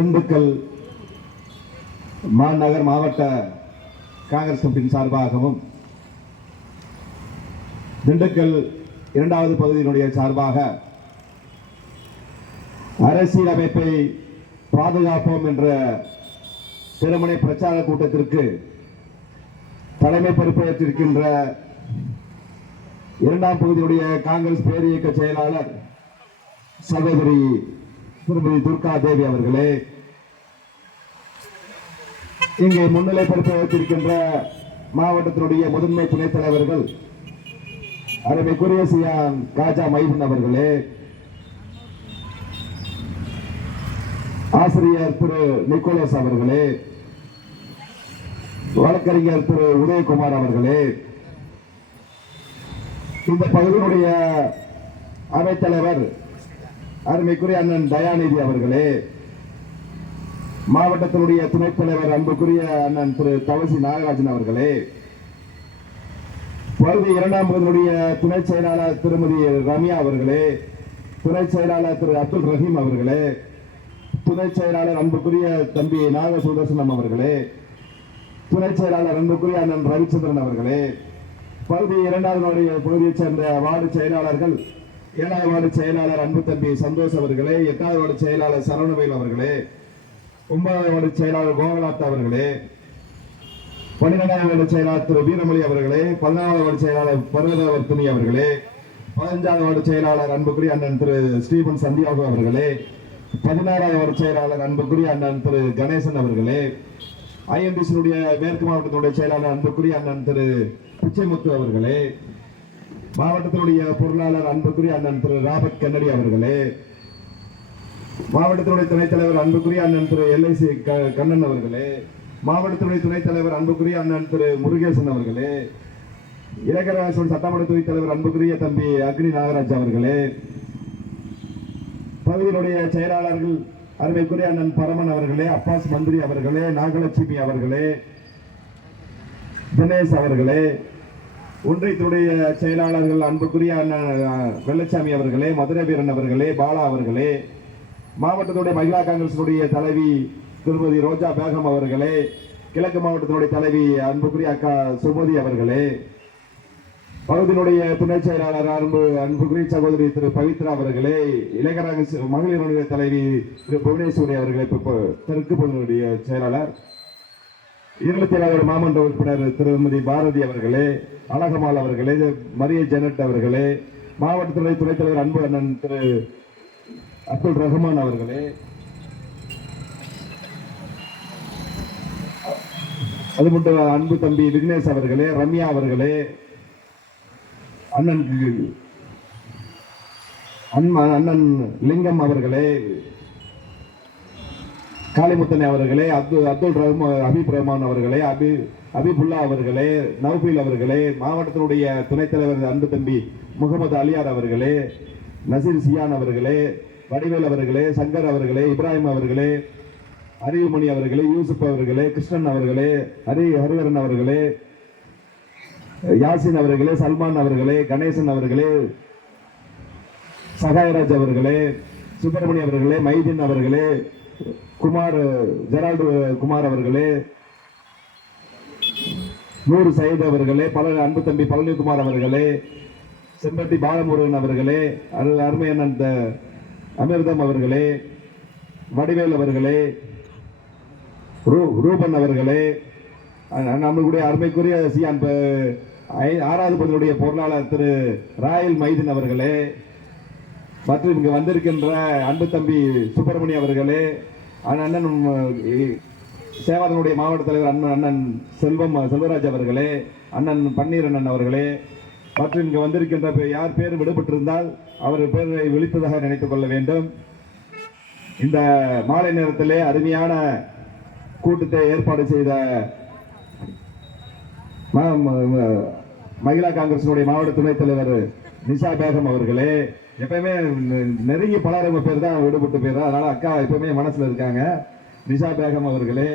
திண்டுக்கல் மாநகர் மாவட்ட காங்கிரஸ் கமிட்டியின் சார்பாகவும் திண்டுக்கல் இரண்டாவது பகுதியினுடைய சார்பாக அரசியல் அமைப்பை பாதுகாப்போம் என்ற திருமண பிரச்சார கூட்டத்திற்கு தலைமை பொறுப்பேற்றிருக்கின்ற இரண்டாம் பகுதியுடைய காங்கிரஸ் பேரியக்க செயலாளர் சகோதரி திருமதி துர்கா தேவி அவர்களே, இங்கே முன்னிலை பொறுப்பேற்றிருக்கின்ற மாவட்டத்தினுடைய முதன்மை துணைத் தலைவர்கள் அருமைக்குரிய சியான் காஜா மைதீன் அவர்களே, ஆசிரியர் திரு நிக்கோலஸ் அவர்களே, வழக்கறிஞர் திரு உதயகுமார் அவர்களே, இந்த பகுதியினுடைய அவைத்தலைவர் அருமைக்குரிய அண்ணன் தயாநிதி அவர்களே, மாவட்டத்தினுடைய துணைத் தலைவர் அன்புக்குரிய அண்ணன் திரு தவசி நாகராஜன் அவர்களே, பகுதி இரண்டாம் பகுதியினுடைய துணை செயலாளர் திருமதி ரம்யா அவர்களே, துணை செயலாளர் திரு அப்துல் ரஹீம் அவர்களே, துணை செயலாளர் அன்புக்குரிய தம்பி நாக சுதர்சனம் அவர்களே, துணை செயலாளர் அன்புக்குரிய அண்ணன் ரவிச்சந்திரன் அவர்களே, பகுதி இரண்டாவது பகுதியைச் சேர்ந்த வார்டு செயலாளர்கள், 7வது வார்டு செயலாளர் அன்பு தம்பி சந்தோஷ் அவர்களே, 8வது வார்டு செயலாளர் சரவணவேல் அவர்களே, 9வது வார்டு செயலாளர் கோகநாத் அவர்களே, 12வது வார்டு செயலாளர் திரு வீரமொழி அவர்களே, 14வது வார்டு செயலாளர் பர்வதவர்த்தினி அவர்களே, 15வது வார்டு செயலாளர் அன்புக்குரிய அண்ணன் திரு ஸ்டீபன் சந்தியாகு அவர்களே, 16வது வார்டு செயலாளர் அன்புக்குரிய அண்ணன் திரு கணேசன் அவர்களே, ஐஎன்டிசியினுடைய மேற்கு மாவட்டத்தினுடைய செயலாளர் அன்புக்குரிய அண்ணன் திரு பிச்சைமுத்து அவர்களே, மாவட்டத்தினுடைய பொருளாளர் அன்புக்குரிய அண்ணன் திரு ராபர்ட் கென்னடி அவர்களே, மாவட்டத்தினுடைய துணைத் தலைவர் அன்புக்குரிய அண்ணன் திரு எல்ஐசி கண்ணன் அவர்களே, மாவட்டத்தினுடைய துணைத் தலைவர் அன்புக்குரிய அண்ணன் திரு முருகேசன் அவர்களே, இலக்கரசன் சட்டமன்ற துணைத் தலைவர் அன்புக்குரிய தம்பி அக்னி நாகராஜ் அவர்களே, பகுதியினுடைய செயலாளர்கள் அருமைக்குரிய அண்ணன் பரமன் அவர்களே, அப்பாஸ் மந்திரி அவர்களே, நாகலட்சுமி அவர்களே, தினேஷ் அவர்களே, ஒன்றியத்துடைய செயலாளர்கள் அன்புக்குரிய அண்ணன் வெள்ளச்சாமி அவர்களே, மதுரை வீரன் அவர்களே, பாலா அவர்களே, மாவட்டத்துடைய மகிழா காங்கிரசுடைய தலைவி திருமதி ரோஜா பேகம் அவர்களே, கிழக்கு மாவட்டத்தினுடைய தலைவி அன்புக்குரிய அக்கா சுமதி அவர்களே, பகுதியினுடைய துணை செயலாளர் அன்புக்குரிய சகோதரி திரு பவித்ரா அவர்களே, இளைஞராக மகளிருடைய தலைவி திரு புவனேஸ்வரி அவர்களே, தெற்கு பகுதியினுடைய செயலாளர் 27வது மாமன்ற உறுப்பினர் திருமதி பாரதி அவர்களே, அழகமால் அவர்களே, மரிய ஜெனட் அவர்களே, மாவட்டத்துறை துணைத் தலைவர் அன்பு அண்ணன் திரு அப்துல் ரஹ்மான் அவர்களே, அது மட்டும் அன்பு தம்பி விக்னேஷ் அவர்களே, ரம்யா அவர்களே, அண்ணன் லிங்கம் அவர்களே, காளிமுத்தனை அவர்களே, அப்துல் ஹபீப் ரஹ்மான் அவர்களே, அபிபுல்லா அவர்களே, நௌபீல் அவர்களே, மாவட்டத்தினுடைய துணைத் தலைவர் அன்பு தம்பி முகமது அலியார் அவர்களே, நசீர் சியான் அவர்களே, வடிவேல் அவர்களே, சங்கர் அவர்களே, இப்ராஹிம் அவர்களே, அறிவுமணி அவர்களே, யூசுப் அவர்களே, கிருஷ்ணன் அவர்களே, ஹரிஹரன் அவர்களே, யாசின் அவர்களே, சல்மான் அவர்களே, கணேசன் அவர்களே, சகாயராஜ் அவர்களே, சுப்பிரமணிய அவர்களே, மைதீன் அவர்களே, ஜெரால்டு குமார் அவர்களே, நூறு சயீத் அவர்களே, அன்பு தம்பி பழனிக்குமார் அவர்களே, செம்பட்டி பாலமுருகன் அவர்களே, அருமையண்ணன் அமிர்தம் அவர்களே, வடிவேல் அவர்களே, ரூபன் அவர்களே, நம்மளுடைய அருமைக்குரிய சியான் 6வது பகுதியுடைய பொருளாளர் திரு ராயல் மைதீன் அவர்களே, மற்றும் இங்கு வந்திருக்கின்ற அன்பு தம்பி சுப்பிரமணிய அவர்களே, அண்ணன் சேவாதனுடைய மாவட்ட தலைவர் அண்ணன் செல்வராஜ் அவர்களே, அண்ணன் பன்னீரண்ணன் அவர்களே, மற்றும் இங்கு வந்திருக்கின்ற யார் பேர் விடுபட்டிருந்தால் அவர் பேரை விழித்ததாக நினைத்துக் கொள்ள வேண்டும். இந்த மாலை நேரத்திலே அருமையான கூட்டத்தை ஏற்பாடு செய்த மகிழா காங்கிரசினுடைய மாவட்ட துணைத் தலைவர் நிஷா பேகம் அவர்களே, எப்பயுமே நெருங்கி பலரங்க பேர் தான் விடுபட்டு போயிடுறா, அதனால அக்கா எப்பவுமே மனசுல இருக்காங்க. நிஷா பேகம் அவர்களே,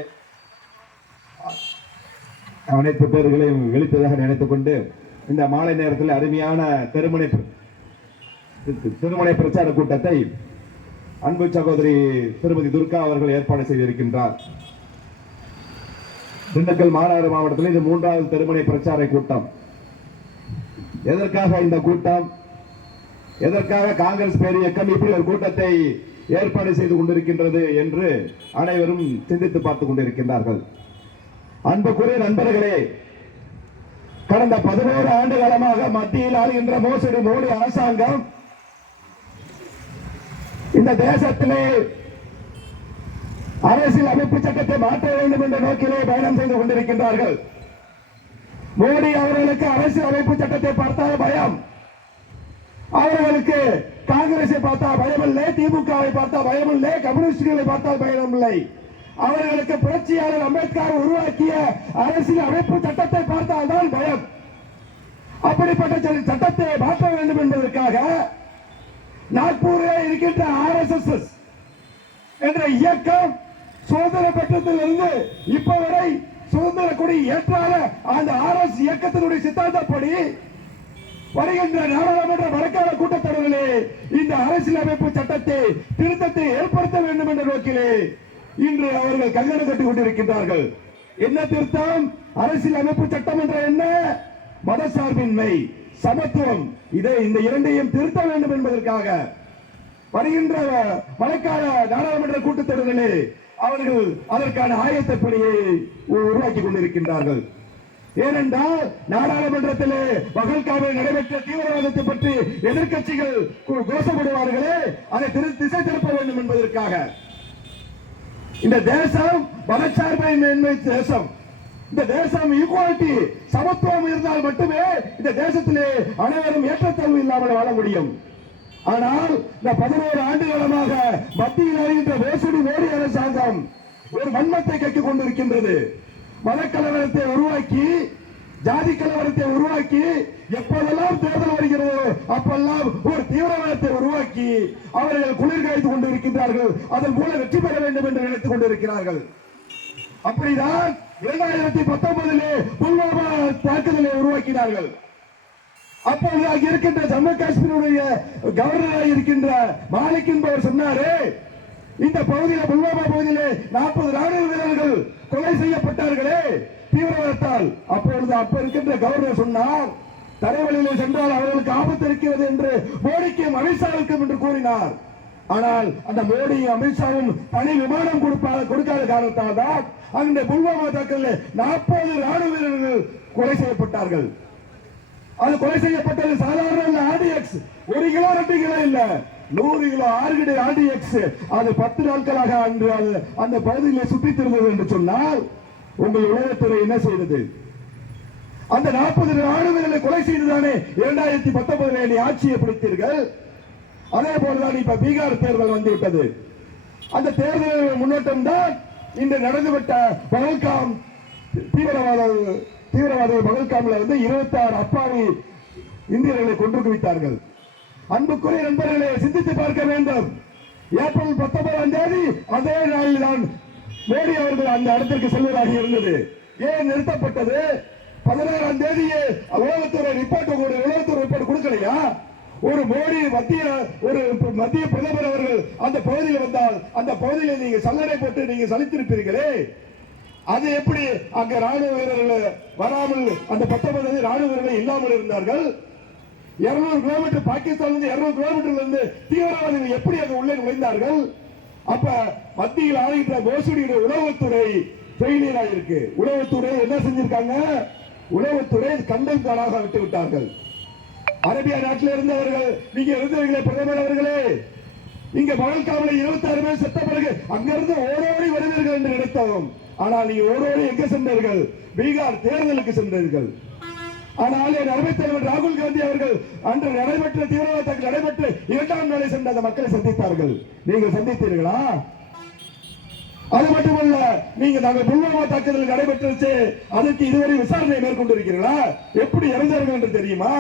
அனைத்து பேர்களையும் விழித்ததாக நினைத்துக் கொண்டு இந்த மாலை நேரத்தில் அருமையான திருமண பிரச்சார கூட்டத்தை அன்பு சகோதரி திருமதி துர்கா அவர்கள் ஏற்பாடு செய்திருக்கின்றார். திண்டுக்கல் மாநகர மாவட்டத்தில் இது 3வது திருமணி பிரச்சார கூட்டம். எதற்காக இந்த கூட்டம்? எதற்காக காங்கிரஸ் பேர் இயக்கம் இப்படி ஒரு கூட்டத்தை ஏற்பாடு செய்து கொண்டிருக்கின்றது என்று அனைவரும் சிந்தித்து பார்த்துக் கொண்டிருக்கின்றார்கள். அன்புக்குரிய நண்பர்களே, கடந்த 11 ஆண்டு காலமாக மத்தியில் ஆளுகின்ற மோசடி மோடி அரசாங்கம் இந்த தேசத்திலே அரசியல் அமைப்பு சட்டத்தை மாற்ற வேண்டும் என்ற நோக்கிலே பயணம் செய்து கொண்டிருக்கின்றார்கள். மோடி அவர்களுக்கு அரசியல் அமைப்பு சட்டத்தை பார்த்தால் பயம், அவர்களுக்கு காங்கிரஸை பார்த்தால் பயமில்லை, திமுகவை பார்த்தால் பயமில்லை, கம்யூனிஸ்டுகளை பார்த்தால் பயமில்லை. அவர்களுக்கு புரட்சியாளர் அம்பேத்கர் உருவாக்கிய அரசியல் அமைப்பு சட்டத்தை பார்த்தால் தான் பயம். அப்படிப்பட்ட சட்டத்தை மாற்ற வேண்டும் என்பதற்காக நாக்பூரில் இருக்கின்ற RSS என்ற இயக்கம் சுதந்திர பெற்றதிலிருந்து இப்ப வரை சுதந்திர கொடி ஏற்றாத அந்த RS இயக்கத்தினுடைய சித்தாந்தப்படி வருகின்ற நாடாளுமன்ற மழைக்கால கூட்டத்தொடரிலே இந்த அரசியலமைப்பு சட்டத்தை திருத்தத்தை ஏற்படுத்த வேண்டும் என்ற நோக்கிலே இன்று அவர்கள் கங்கணம் கட்டிக் கொண்டிருக்கின்றார்கள். என்ன திருத்தம்? அரசியல் அமைப்பு சட்டம் என்ற என்ன? மதசார்பின்மை, சமத்துவம், இந்த இரண்டையும் திருத்த வேண்டும் என்பதற்காக வருகின்ற மழைக்கால நாடாளுமன்ற கூட்டத்தொடரிலே அவர்கள் அதற்கான ஆயத்த பணியை உருவாக்கி கொண்டிருக்கின்றார்கள். ஏனென்றால் நாடாளுமன்றத்திலே பகல்காமில் நடைபெற்ற தீவிரவாதத்தை பற்றி எதிர்கட்சிகள் கோஷப்படுவார்களே, அதை திசை திருப்ப வேண்டும் என்பதற்காக. இந்த தேசம் மதச்சார்பின்மை தேசம். இந்த தேசம் ஈக்குவாலிட்டி, சமத்துவம் இருந்தால் மட்டுமே இந்த தேசத்திலே அனைவரும் ஏற்றத்தாழ்வு இல்லாமல் வாழ முடியும். ஆனால் இந்த 11 ஆண்டு காலமாக மத்தியில் அறிகின்ற மோடி அரசாங்கம் ஒரு வன்மத்தை கட்டிக் கொண்டிருக்கின்றது. மதக்கலவரத்தை உருவாக்கி, ஜாதி கலவரத்தை உருவாக்கி, எப்போதெல்லாம் தேர்தல் வருகிறதோ அப்பெல்லாம் ஒரு தீவிரவாதத்தை உருவாக்கி அவர்கள் குளிர் காய்த்து கொண்டிருக்கின்றார்கள். அதன் மூலம் வெற்றி பெற வேண்டும் என்று நினைத்துக் கொண்டிருக்கிறார்கள். அப்படிதான் 2019 புல்வாமா தாக்குதலை உருவாக்கினார்கள். அப்போது அங்கு இருக்கின்ற ஜம்மு காஷ்மீருடைய கவர்னராக இருக்கின்ற மாலிக் என்பவர் சொன்னாரே, இந்த பகுதியில் புல்வாமா பகுதியிலே 40 ராணுவ வீரர்கள் கொலை செய்யப்பட்டார்களே தீவிரவாதத்தால். அப்பொழுது அப்ப இருக்கின்ற கவர்னர் சொன்னார், தரைவழியிலே சென்றால் அவர்களுக்கு ஆபத்து இருக்கிறது என்று மோடிக்கும் அமித்ஷாவுக்கும் என்று கூறினார். ஆனால் அந்த மோடியும் அமித்ஷாவும் தனி விமானம் கொடுக்காத காரணத்தால் தான் அந்த புல்வாமா தாக்குதலில் 40 ராணுவ வீரர்கள் கொலை செய்யப்பட்டார்கள். அது கொலை செய்யப்பட்டது சாதாரண RDX 1 கிலோ 2 கிலோ இல்ல, 100 கிலோ ஆர்கிடி RDX. அது 10 நாட்களாக அன்று அந்த பகுதியில் சுற்றித் திருந்தது என்று சொன்னால் உங்கள் உளவுத்துறை என்ன செய்தது? அந்த 40 ராணுவர்களை கொலை செய்துதானே 2019 ஆட்சியை பிடித்தீர்கள். அதே போலதான் இப்ப பீகார் தேர்தல் வந்துவிட்டது. அந்த தேர்தல் முன்னோட்டம் தான் இன்று நடந்துவிட்ட பகல்காம் தீவிரவாத பகல்காமில் 26 அப்பாவி இந்தியர்களை கொன்று குவித்தார்கள். அன்புக்குரிய நண்பர்களை சிந்தித்து பார்க்க வேண்டும். ஏப்ரல் 19ஆம் தேதி அதே நாளில் தான் மோடி அவர்கள் அந்த இடத்திற்கு செல்வதாக இருந்தது. ஏன் நிறுத்தப்பட்டது? 16ஆம் தேதியே உளவுத்துறை ரிப்போர்ட் கொடுக்கலையா? ஒரு மோடி மத்திய பிரதமர் அவர்கள் அந்த பகுதியில் வந்தால் அந்த பகுதியில் நீங்க சல்லடை போட்டு நீங்க சலித்திருப்பீர்களே, அது எப்படி அங்க ராணுவ வீரர்கள் வராமல் அந்த 19 ராணுவ வீரர்கள் இல்லாமல் இருந்தார்கள்? 200 கிலோமீட்டர் பாகிஸ்தான் 200 கிலோமீட்டர்ல இருந்து தீவிரவாதிகள் எப்படி அங்க உள்ளே நுழைந்தார்கள்? அப்ப மத்தியில் ஆளுகின்ற மோசடியுடைய உளவுத்துறை ஃபெயிலியர் ஆகிருக்கு. உளவுத்துறை என்ன செஞ்சிருக்காங்க? உளவுத்துறை கண்டம் காலாக விட்டு விட்டார்கள். அரேபியா நாட்டில் இருந்தவர்கள், நீங்க இருந்தவர்களே பிரதமர் அவர்களே, இங்க பகல்காமில் 26 பேர் செத்த பிறகு அங்கிருந்து ஓடோடி வருவீர்கள் என்று நினைத்தோம். ஆனால் நீங்க ஓடோடி எங்க சென்றீர்கள்? பீகார் தேர்தலுக்கு சென்றீர்கள். ஆனால் என் அருமை தலைவர் ராகுல் காந்தி அவர்கள் அன்று நடைபெற்ற தீவிரவாதத்தில் நடைபெற்று 2ஆம் நாளை சென்ற அந்த மக்களை சந்தித்தார்கள். நீங்கள் சந்தித்தீர்களா? அது மட்டுமல்ல, நீங்க நாங்கள் புல்வாமா தாக்குதல் நடைபெற்று அதற்கு இதுவரை விசாரணை மேற்கொண்டிருக்கிறீர்களா? எப்படி இறந்தார்கள் என்று தெரியுமா?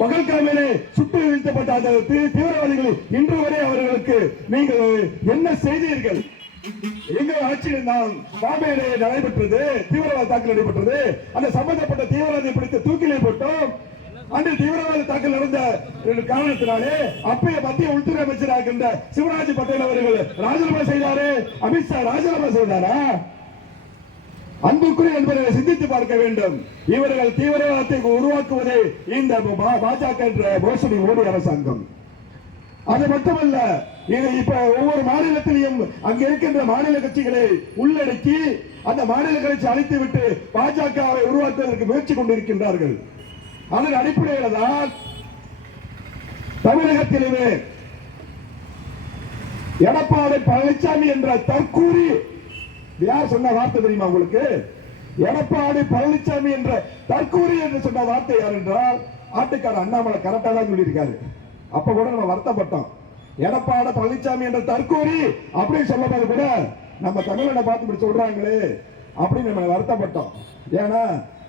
பகல்காமிலே சுட்டு வீழ்த்தப்பட்ட அந்த தீவிரவாதிகள் இன்று வரை அவர்களுக்கு நீங்கள் என்ன செய்தீர்கள்? எங்கள் ஆட்சியில் தான் பாம்பேயிலே நடைபெற்றது, தீவிரவாத தாக்குதல் நடைபெற்றது. அந்த சம்பந்தப்பட்ட தீவிரவாதியை பிடித்து தூக்கிலே போட்டோம். அன்று தீவிரவாத தாக்கல் நடந்த காரணத்தினாலே அப்பைய மத்திய உள்துறை அமைச்சராக இருக்கின்ற சிவராஜ் பட்டேல் அவர்கள் ராஜினாமா செய்தாரு. அமித்ஷா ராஜினாமா செய்தாரா? அன்புக்குரிய என்பதை சிந்தித்து பார்க்க வேண்டும். இவர்கள் தீவிரவாதத்தை உருவாக்குவதே இந்த பாஜக என்ற மோசடி மோடி அரசாங்கம். அது மட்டுமல்ல, இப்ப ஒவ்வொரு மாநிலத்திலையும் அங்க இருக்கின்ற மாநில கட்சிகளை உள்ளடக்கி அந்த மாநில கட்சி அழைத்து விட்டு பாஜகவை உருவாக்குவதற்கு முயற்சி கொண்டிருக்கின்றார்கள். அதன் அடிப்படையில் தான் தமிழகத்திலுமே எடப்பாடி பழனிசாமி என்ற தற்கூரி, யார் சொன்ன வார்த்தை தெரியுமா உங்களுக்கு? எடப்பாடி பழனிசாமி என்ற தற்கூரி என்று சொன்ன வார்த்தை யார் என்றால் ஆட்டுக்கார அண்ணாமலை கரெக்டா தான் சொல்லியிருக்காரு. அப்ப கூட நம்ம வருத்தப்பட்டோம். எடப்பாடி பழனிசாமி என்ற தற்கூரி அப்படின்னு சொல்லும்போது கூட நம்ம தமிழனை பார்த்து இப்படி சொல்றாங்களே அப்படின்னு நம்ம வருத்தப்பட்டோம். ஏன்னா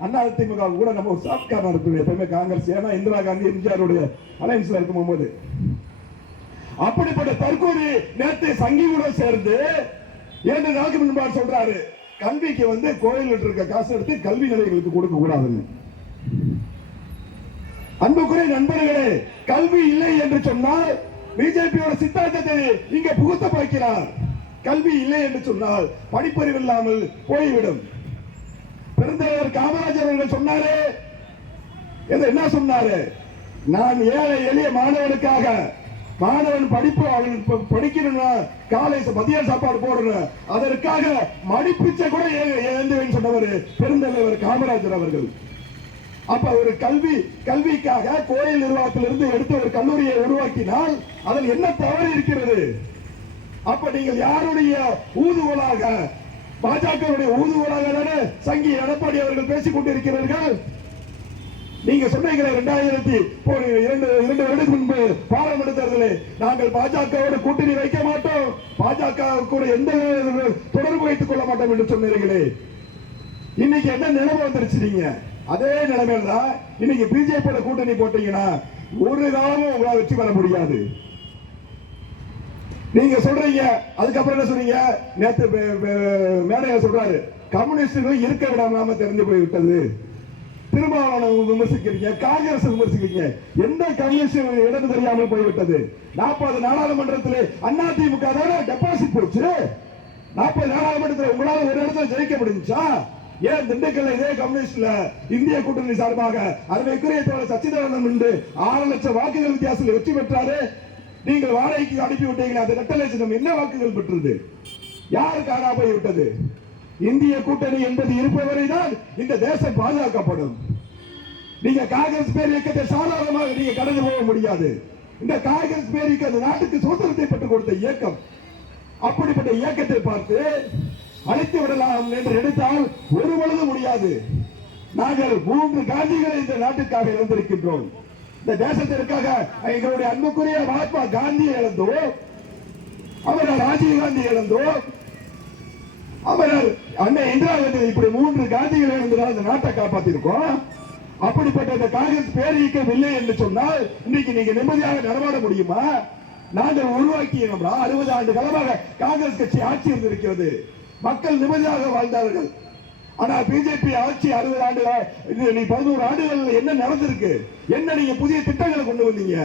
அதிமுக கூட நம்ம ஒரு சாப்ட்கார் நடத்துவோம் எப்பவுமே காங்கிரஸ். ஏன்னா இந்திரா காந்தி எம்ஜிஆருடைய அலைன்ஸ்ல இருக்கும் போது அப்படிப்பட்ட தற்கூரி நேற்று சங்கியுடன் சேர்ந்து 2 நாளுக்கு முன்பாக சொல்றாரு, கல்விக்கு கோயில் இருக்க காசு எடுத்து கல்வி நிலையங்களுக்கு கொடுக்க கூடாதுன்னு. அன்புக்குரிய நண்பர்களே, கல்வி இல்லை என்று சொன்னால் பிஜேபியோட சித்தாந்தத்தை இங்கே புகுத்த பார்க்கிறார். கல்வி இல்லை என்று சொன்னால் படிப்பறிவு இல்லாமல் போய்விடும். பெருந்தலைவர் காமராஜர் அவர்கள் சொன்னாரு, என்ன சொன்னாரு? நான் ஏழை எளிய மாணவனுக்காக, மாணவன் படிப்பு அவன் படிக்கணும்னா காலை மதிய சாப்பாடு போடணும், அதற்காக மடிப்பிச்சை கூட ஏந்துவேன் சொன்னவர் பெருந்தலைவர் காமராஜர் அவர்கள். அப்ப ஒரு கல்விக்காக கோயில் நிர்வாகத்திலிருந்து எடுத்து ஒரு கல்லூரியை உருவாக்கினால் அதில் என்ன தவறு இருக்கிறது? அப்ப நீங்கள் யாருடைய ஊதுகோலாக, பாஜகவுடைய ஊதுகோலாக தானே சங்கி எடப்பாடி அவர்கள் பேசிக் கொண்டிருக்கிறார்கள். நீங்க சொன்னீங்களே 2 வருடத்துக்கு முன்பு பாராளுமன்ற தேர்தலில் நாங்கள் பாஜகவோடு கூட்டணி வைக்க மாட்டோம், பாஜக கூட எந்த தொடர்பு வைத்துக் கொள்ள மாட்டோம் என்று சொன்னீர்களே. இன்னைக்கு என்ன நிலைமை வந்துருச்சு? நீங்க அதே நிலைமையில தான் இன்னைக்கு பிஜேபி கூட்டணி போட்டீங்கன்னா ஒரு காலமும் உங்களால் வெற்றி பெற முடியாது. நீங்க சொல்றீங்க, அதுக்கப்புறம் என்ன சொல்றீங்க? நேற்று மேடையில சொல்றாரு, கம்யூனிஸ்டுகள் இருக்க விடாம தெரிஞ்சு போய்விட்டது. திருமாவளவன் விமர்சிக்கிறீங்க, காங்கிரஸ் விமர்சிக்கிறீங்க. எந்த கம்யூனிஸ்ட் இடம் தெரியாமல் போய்விட்டது? 40 நாடாளுமன்றத்தில் அதிமுக தானே டெபாசிட் போச்சு. 40 நாடாளுமன்றத்தில் உங்களால ஒரு இடத்துல ஜெயிக்க முடிஞ்சா? ஏன் திண்டுக்கல்ல இதே கம்யூனிஸ்ட்ல இந்திய கூட்டணி சார்பாக அருமைக்குரிய தோழர் சச்சிதானந்தன் என்று 6 லட்சம் வாக்குகள் வித்தியாசத்தில் வெற்றி பெற்றாரு. நீங்கள் வாடகைக்கு அனுப்பி விட்டீங்க, அது 2 லட்சம் என்ன வாக்குகள் பெற்றது? யாருக்காக போய்விட்டது? இந்திய கூட்டணி என்பது இருப்பவரை தான் இந்த தேசம் பாதுகாக்கப்படும். நீங்க காங்கிரஸ் பேர் இயக்கத்தை சாதாரணமாக நீங்க கடந்து போக முடியாது. இந்த காங்கிரஸ் பேர் இயக்கம் நாட்டுக்கு சுதந்திரத்தை பெற்றுக் கொடுத்த இயக்கம். அப்படிப்பட்ட இயக்கத்தை பார்த்து அழைத்து விடலாம் என்று நினைத்தால் ஒரு பொழுது முடியாது. நாங்கள் 3 காந்திகளை இந்த நாட்டுக்காக இழந்திருக்கின்றோம். இந்த தேசத்திற்காக எங்களுடைய அன்புக்குரிய மகாத்மா காந்தியை இழந்தோம், அவரர் ராஜீவ் காந்தி இழந்தோம், அவரர் அன்னை இந்திரா காந்தி, இப்படி 3 காந்திகளை இழந்ததால் இந்த நாட்டை காப்பாற்றிருக்கோம். அப்படிப்பட்ட இந்த காங்கிரஸ் பேரியக்கம் இல்லை என்று சொன்னால் இன்னைக்கு நீங்க நிம்மதியாக நடமாட முடியுமா? நாங்கள் உருவாக்கிய 60 ஆண்டு காலமாக காங்கிரஸ் கட்சி ஆட்சி இருந்திருக்கிறது. மக்கள் நிம்மதியாக வாழ்ந்தார்கள். ஆனா பிஜேபி ஆட்சி 60 ஆண்டுகள், 11 ஆண்டுகள் என்ன நடந்திருக்கு? என்ன நீங்க புதிய திட்டங்களை கொண்டு வந்தீங்க?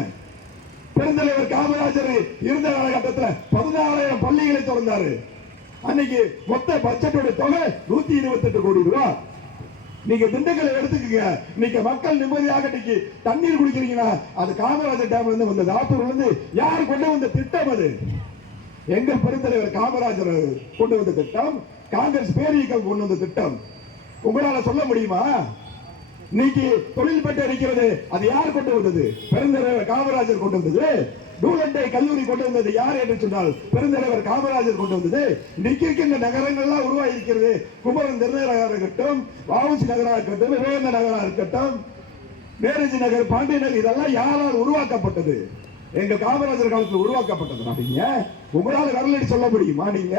பெருந்தலைவர் காமராஜர் இருந்த காலகட்டத்தில் 14,000 பள்ளிகளை திறந்தாரு. அன்னைக்கு மொத்த பட்ஜெட்டோட தொகை 128 கோடி ரூபாய். நீங்க திண்டுக்கலை எடுத்துக்கங்க, இன்னைக்கு மக்கள் நிம்மதியாக இன்னைக்கு தண்ணீர் குடிக்கிறீங்கன்னா அது காமராஜர் டேம்ல இருந்து வந்தது, ஆத்தூர்ல இருந்து யார் கொண்டு வந்த திட்டம்? அது எங்கள் பெருந்தலைவர் காமராஜர் கொண்டு வந்த திட்டம், காங்கிரஸ் பேரியக்கம் கொண்டு வந்த திட்டம். உங்களால சொல்ல முடியுமா? இன்னைக்கு தொழில் பெற்று இருக்கிறது, அது யார் கொண்டு வந்தது? பெருந்தலைவர் காமராஜர் கொண்டு வந்தது. டூலண்டை கல்லூரி கொண்டு வந்தது யார் என்று சொன்னால் பெருந்தலைவர் காமராஜர் கொண்டு வந்தது. இன்னைக்கு இருக்கின்ற நகரங்கள்லாம் உருவாகி இருக்கிறது. குமரன் திருநகராக இருக்கட்டும், வாவுசி நகராக இருக்கட்டும், விவேகானந்த நகராக இருக்கட்டும், நேருஜி நகர், பாண்டிய நகர், இதெல்லாம் யாரால் உருவாக்கப்பட்டது? எங்க காமராஜர் காலத்தில் உருவாக்கப்பட்டது. நீங்க உங்களால வரலடி சொல்ல முடியுமா? நீங்க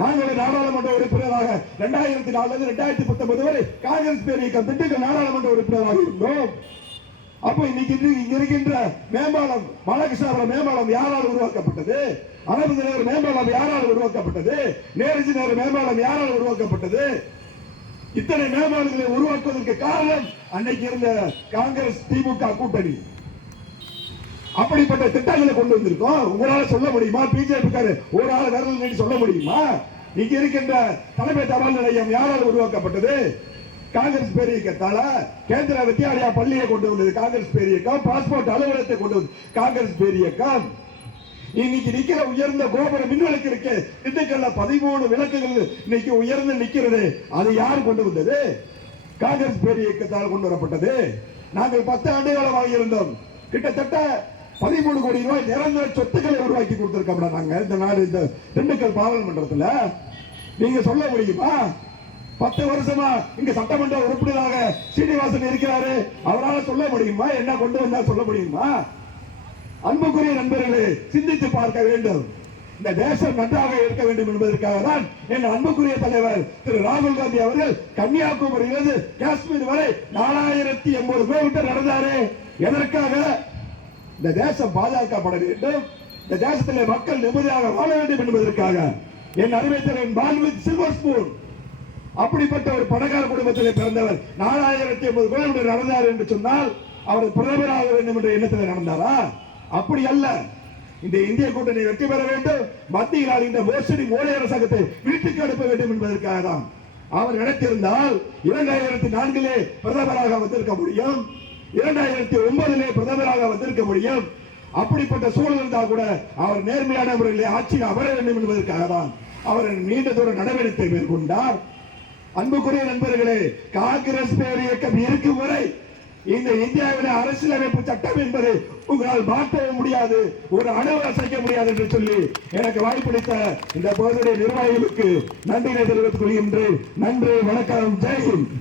நாங்கள் நாடாளுமன்ற உறுப்பினராக 2004 2019 வரை காங்கிரஸ் பேரியக்கம் திண்டுக்கல் நாடாளுமன்ற உறுப்பினராக இருந்தோம். அப்ப இன்னைக்கு இங்க இருக்கின்ற மேம்பாலம், பாலகிருஷ்ணாபுரம் மேம்பாலம் யாரால் உருவாக்கப்பட்டது? அனந்த நகர் மேம்பாலம் யாரால் உருவாக்கப்பட்டது? நேருஜி நகர் மேம்பாலம் யாரால் உருவாக்கப்பட்டது? இத்தனை மேம்பாடுகளை உருவாக்குவதற்கு காரணம் அன்னைக்கு இருந்த காங்கிரஸ் திமுக கூட்டணி. அப்படிப்பட்ட திட்டங்களை கொண்டு வந்திருக்கோம். உங்களால சொல்ல முடியுமா? பிஜேபி ஒரு ஆள் விரல் நீட்டி சொல்ல முடியுமா? இங்க இருக்கின்ற தலைமை தபால் நிலையம் யாரால் உருவாக்கப்பட்டது? காங்கிரஸ் பேரியக்கத்தால. கேந்திர வித்யாலயா பள்ளியை கொண்டு வந்தது காங்கிரஸ் பேரியக்கம். பாஸ்போர்ட் அலுவலகத்தை கொண்டு வந்தது காங்கிரஸ் பேரியக்கம். இன்னைக்கு நிக்கிற உயர்ந்த கோபுர மின்விளக்கு இருக்கு திண்டுக்கல்ல 13 விளக்குகள் இன்னைக்கு உயர்ந்து நிக்கிறது. அது யார் கொண்டு வந்தது? காங்கிரஸ் பேரியக்கத்தால் கொண்டு வரப்பட்டது. நாங்கள் 10 ஆண்டு காலமாக இருந்தோம். கிட்டத்தட்ட 13 கோடி ரூபாய் நிரந்தர சொத்துக்களை உருவாக்கி கொடுத்திருக்கோம் நாங்க இந்த நாடு, இந்த திண்டுக்கல் பாராளுமன்றத்தில். நீங்க சொல்ல முடியுமா? 10 வருஷமா இங்க சட்டமன்ற உறுப்பினராக சீனிவாசன் இருக்கிறாரு. அவரால் சொல்ல முடியுமா என்ன கொண்டு வந்தா சொல்ல முடியுமா? அன்புக்குரிய நண்பர்களே, சிந்தித்து பார்க்க வேண்டும். இந்த தேசம் நன்றாக இருக்க வேண்டும் என்பதற்காக தான் என் அன்புக்குரிய தலைவர் திரு ராகுல் காந்தி அவர்கள் கன்னியாகுமரியிலிருந்து காஷ்மீர் வரை 4080 கிலோமீட்டர் நடந்தாரு. எதற்காக? இந்த தேசம் பாதுகாக்கப்பட வேண்டும், இந்த தேசத்திலே மக்கள் நிம்மதியாக வாழ வேண்டும் என்பதற்காக. என் அறிவித்தலின் பால்வித் சில்வர் ஸ்பூன் அப்படிப்பட்ட ஒரு பணக்கார குடும்பத்திலே பிறந்தவர் 4080 கிலோமீட்டர் நடந்தார் என்று சொன்னால் அவர் பிரதமராக வேண்டும் என்ற எண்ணத்தில் நடந்தாரா? அப்படி அல்ல. இந்த இந்திய கூட்டணி வெற்றி பெற வேண்டும், மத்தியில் இந்த மோசடி மோடி அரசாங்கத்தை வீட்டுக்கு அனுப்ப வேண்டும் என்பதற்காக தான். அவர் நினைத்திருந்தால் 2004 பிரதமராக வந்திருக்க முடியும், 2009 பிரதமராக வந்திருக்க முடியும். அப்படிப்பட்ட சூழல் இருந்தால் கூட அவர் நேர்மையான முறையில் ஆட்சியில் அமர வேண்டும் என்பதற்காக தான் அவர் நீண்ட தூர நடவடிக்கை மேற்கொண்டார். அன்புக்குரிய நண்பர்களே, காங்கிரஸ் பேரியக்கம் இருக்கும் வரை இந்த இந்தியாவில அரசியலமைப்பு சட்டம் என்பது உங்களால் மாற்ற முடியாது, ஒரு அணு அசைக்க முடியாது என்று சொல்லி எனக்கு வாய்ப்பளித்த இந்த பகுதியுடைய நிர்வாகிகளுக்கு நன்றியை தெரிவித்துக் கொள்கின்றேன். நன்றி, வணக்கம், ஜெய்ஹிந்த்.